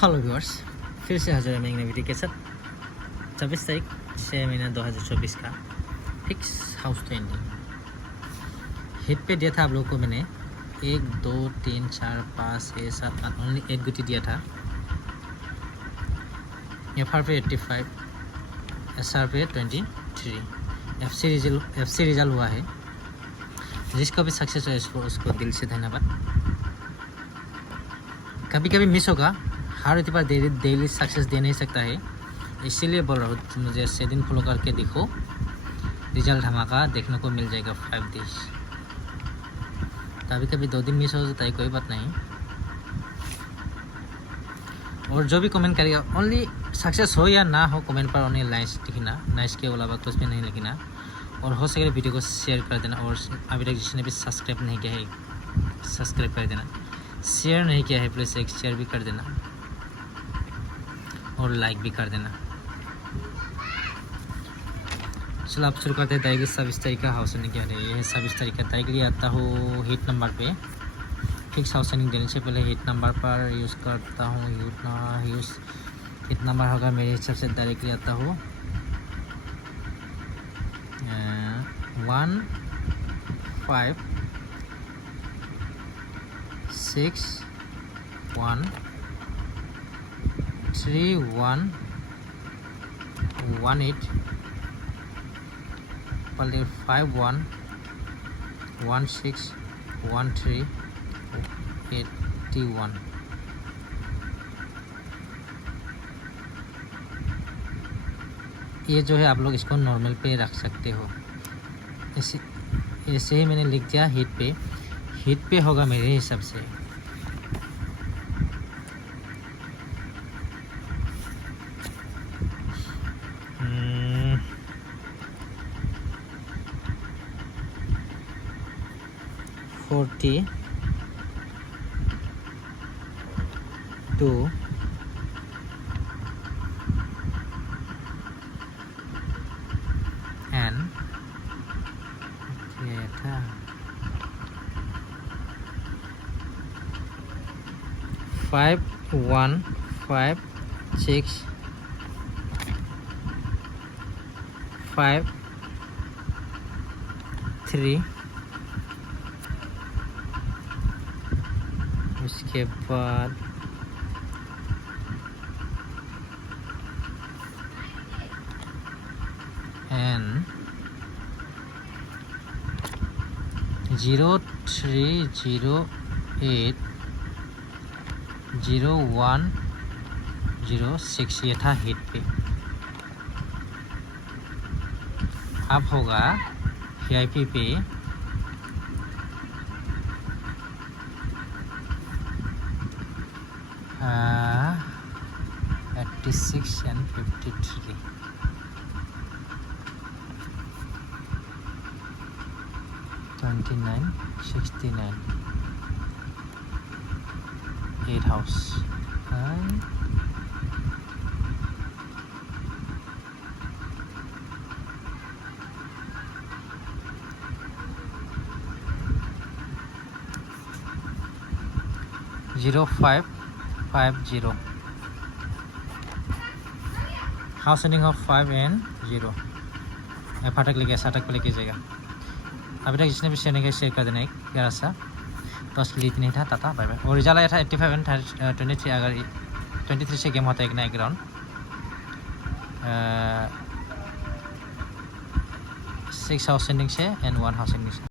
Hello viewers, फिर से हाजिर है मैं एक नई वीडियो के साथ। 26 तारीख 6 महीना 2024 का फिक्स हाउस 20 हिट पे दिया था आप लोगों को मैंने 1 2 3 4 5 6 7 8 ओनली 8 गुटी दिया था। FR पे 85, SR पे 23, FC रिजल्ट हुआ है। जिसको भी सक्सेस हुआ उसको दिल से धन्यवाद। कभी कभी मिस होगा, हर इतबार डेली सक्सेस दे नहीं सकता है, इसीलिए बोल रहा हूँ मुझे 6 दिन फॉलो करके देखो, रिजल्ट धमाका देखने को मिल जाएगा 5 डेज। कभी कभी 2 दिन मिस हो जाता है, कोई बात नहीं। और जो भी कमेंट करेगा ओनली सक्सेस हो या ना हो कमेंट पर ओनली नाइस लिखना, नाइस के अलावा कुछ भी नहीं लिखना। और हो सके वीडियो को शेयर कर देना। और अभी तक जिसने भी सब्सक्राइब नहीं किया है सब्सक्राइब कर देना, शेयर नहीं किया है प्लीज़ एक शेयर भी कर देना और लाइक भी कर देना। चलो आप शुरू करते हैं। दाइगली 27 तारीख का हाउस रनिंग क्या है। 27 तारीख का दाइगली आता हूँ हिट नंबर पे। फिक्स हाउस रनिंग देने से पहले हिट नंबर पर यूज़ करता हूँ। हिट नंबर होगा मेरे हिसाब से डायरेक्टली आता हूँ 1 5 6 1 3 1 1 8 5 1 1 6 1 3 81। ये जो है आप लोग इसको नॉर्मल पे रख सकते हो। ऐसे ही मैंने लिख दिया हिट पे होगा मेरे हिसाब से। $42 and 5 1 5 6 5 3। उसके बाद एन 0 3 0 8 0 1 0 6 ये था हिट पे। अब होगा VIP पे 86 and 53, 29 69 8 house and 0550 house running of 5 and 0 फाटक लेके 60 पे लेके जाएगा। अभी तक जिसने भी शेयर नहीं किया शेयर कर देना एक प्यारा सा। तो असली इतनी था टाटा बाय बाय। और रिजल्ट आया था 85 and 23। अगर 23 से गेम होता है एक राउंड 6 हाउस रनिंग से एंड 1 हाउस रनिंग से।